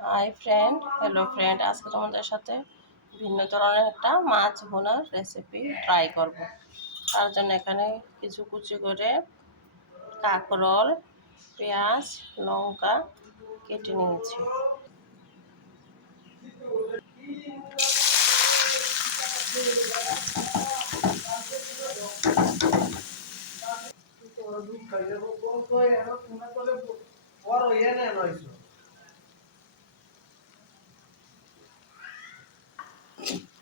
Hi friend hello friend আজকে তোমাদের সাথে ভিন্ন ধরনের একটা মাছ ভোনার রেসিপি ট্রাই করব। তার জন্য এখানে কিছু কুচি করে কাঁকরোল, পেঁয়াজ, লঙ্কা কেটে নিয়েছি। বড় ইয়ে নেন হয়েছে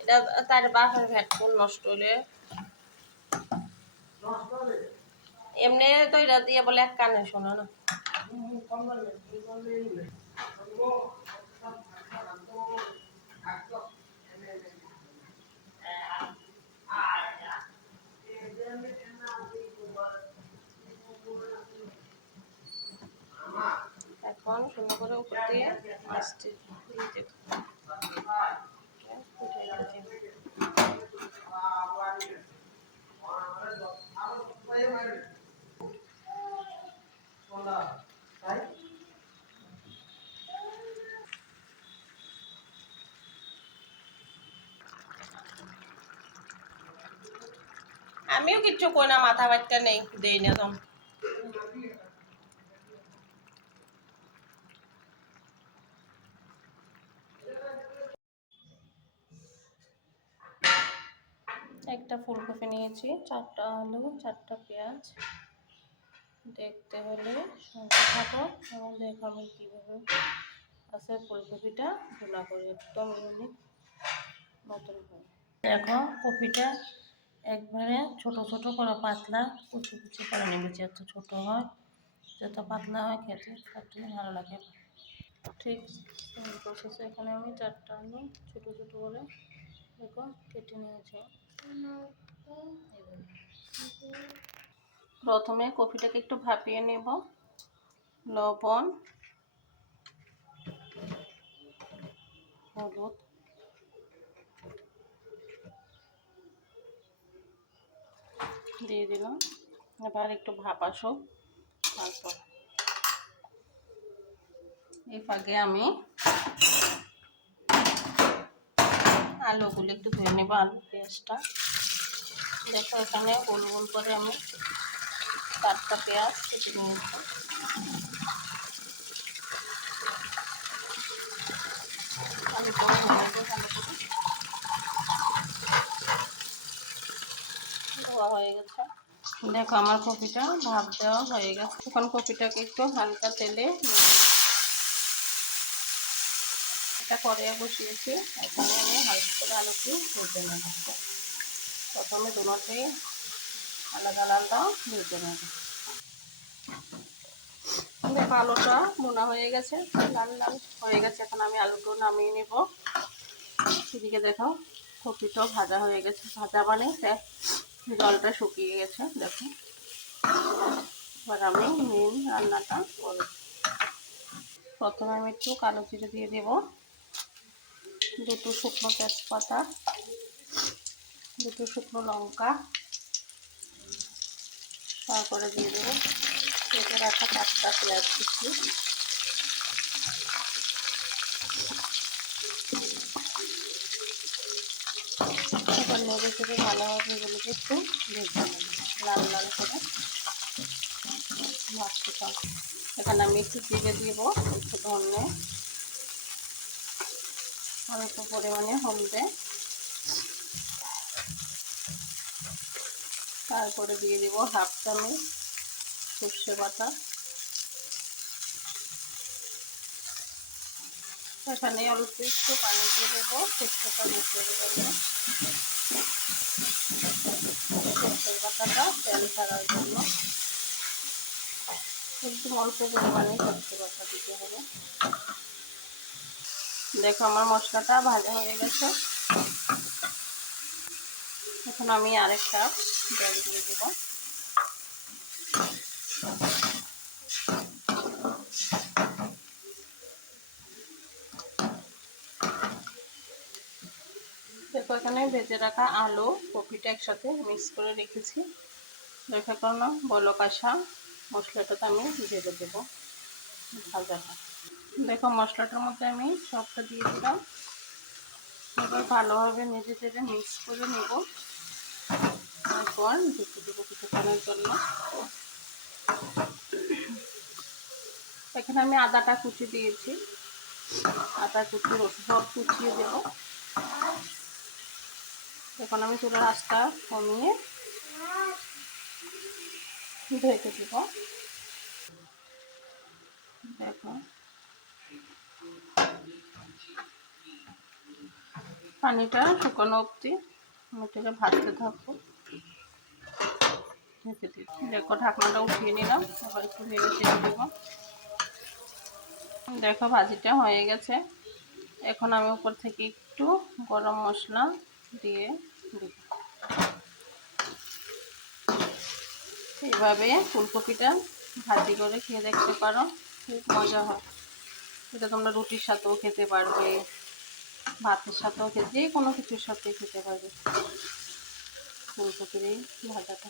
এটা তার বাসার ভ্যাটফুল নষ্ট হলে এমনি তো এটা দিয়ে বলে এক কানে শোনো না। এখন সুন্দর করে উপর দিয়ে মাছটি দিয়ে দেবো উঠে দিতে। আমিও কিচ্ছু কই না, মাথা বাচ্চা নেই, দেই না তখন একটা ফুলকপি নিয়েছি, চারটা আলু, চারটা পেঁয়াজ। দেখতে হলে সঙ্গে থাকো, এবং দেখো আমি কীভাবে আছে ফুলকপিটা ভোলা করে একদম ইউনিক মতন করে। দেখো কপিটা একবারে ছোট ছোট করে পাতলা, কুচি কুচি করে নেবেছি এত ছোট হয়। যত পাতলা হয় খেতে তত ভালো লাগে। ঠিক প্রসেসে এখানে আমি চারটা আলু ছোট ছোট করে দেখো কেটে নিয়েছি। প্রথমে কফিটাকে একটু ভাপিয়ে নেব। লবণ, হলুদ দিয়ে দিলাম। এবার একটু ভাপ আসুক তারপর এই ফাঁকে আমি আলুগুলো একটু ধুয়ে নেব আলু পেঁয়াজটা। দেখো, এখানে গোল গোল করে আমি চারটা পেঁয়াজ কেটে নিয়েছি। ধুয়ে নেব ভালো করে ধোয়া হয়ে গেছে। দেখো আমার কপিটা ভাপ দেওয়া হয়ে গেছে। এখন কপিটাকে একটু হালকা তেলে এটা কড়াইয়ে বসিয়েছি। এখানে আমি হালকা করে আলুটি ভেজে নেব। প্রথমে দুটোতেই আলাদা আলাদা ভেজে নেব। দেখো আলুটা মোনা হয়ে গেছে। লাল লাল হয়ে গেছে। এখন আমি আলুটা নামিয়ে নেব। এদিকে দেখো কপিটাও ভাজা হয়ে গেছে। ভাজা মানে জলটা শুকিয়ে গেছে, দেখো। এবার আমি মেন রান্নাটা করব। প্রথমে আমি একটু কালো জিরে দিয়ে দেব, দুটো শুকনো তেজপাতা, দুটো শুকনো লঙ্কা, তারপরে দিয়ে দেবো, কেটে রাখা চারটা পেঁয়াজ কুচি। নেড়ে চেড়ে ভালোভাবে এগুলোকে একটু ভেজে নেব লাল লাল করে এখানে আমি একটু জিরে দিব, একটু ধনে, আর একটু পরিমাণে হলদে। তারপরে দিয়ে দিব হাফ চামচ সর্ষে বাটা। এখানে অল্প একটু পানি দিয়ে দেবো সর্ষেটা মিশিয়ে দেবো। সর্ষের তেল ছাড়ার জন্য একদম অল্প পরিমাণে সর্ষে দিতে হবে দেখো আমার মশলাটা ভাজা হয়ে গেছে। এখন আমি আরেকটা জল দিয়ে দেব। দেখো এখানে ভেজে রাখা আলু, কপিটা একসাথে মিক্স করে রেখেছি। দেখা করলাম বলক আসা মশলাটাতে আমি ভেজে দেবো ভাজাটা। দেখো, মশলাটার মধ্যে আমি সবটা দিয়ে দিলাম। এবার ভালোভাবে নেড়ে চেড়ে মিক্স করে নেব। তারপর ঢুকে দেবো কিছুক্ষণের জন্য। এখানে আমি আদাটা কুচি দিয়েছি। আদা কুচি সব কুচিয়ে দেব। এখন আমি চুলার আঁচটা কমিয়ে ঢেকে দেব। দেখো। পানিটা শুকানো অবধি আমি এটাকে ভাজতে থাকব। ঢেকে দিই দেখো, ঢাকনাটা উঠিয়ে নিলাম আবার একটু নেড়ে চেড়ে দেবো দেখো, ভাজিটা হয়ে গেছে। এখন আমি উপর থেকে একটু গরম মশলা দিয়ে দেব। এইভাবে ফুলকপিটা ভাজি করে খেয়ে দেখতে পারো, খুব মজা হয়। এটা তোমরা রুটির সাথেও খেতে পারবে, ভাতের সাথেও খেতে, যে কোনো কিছুর সাথে খেতে পারবে ফুলকপির এই ভাজাটা।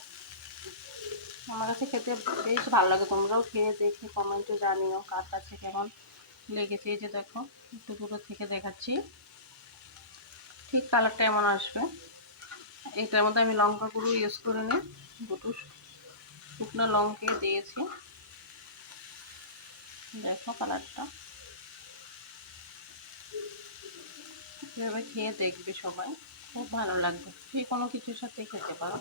আমার কাছে খেতে বেশ ভালো লাগে, তোমরাও খেয়ে দেখে কমেন্টে জানিও কার কাছে কেমন লেগেছে। এই যে দেখো, একটু দূরে থেকে দেখাচ্ছি। ঠিক কালারটা এমন আসবে। এটার মধ্যে আমি লঙ্কা গুঁড়ো ইউজ করে নিই দুটো শুকনো লঙ্কা দিয়েছি। দেখো কালারটা। এভাবে খেয়ে দেখবে সবাই। খুব ভালো লাগবে। যে কোনো কিছুর সাথে খেতে পারো।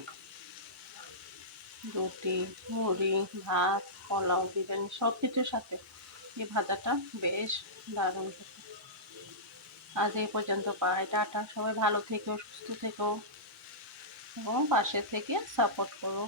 রুটি, মুড়ি, ভাত, পোলাও, বিরিয়ানি সব কিছুর সাথে। এই ভাজাটা বেশ দারুণ আজ এই পর্যন্ত পাই টাটা, সবাই ভালো থেকো, সুস্থ থেকো, এবং পাশে থেকে সাপোর্ট করো।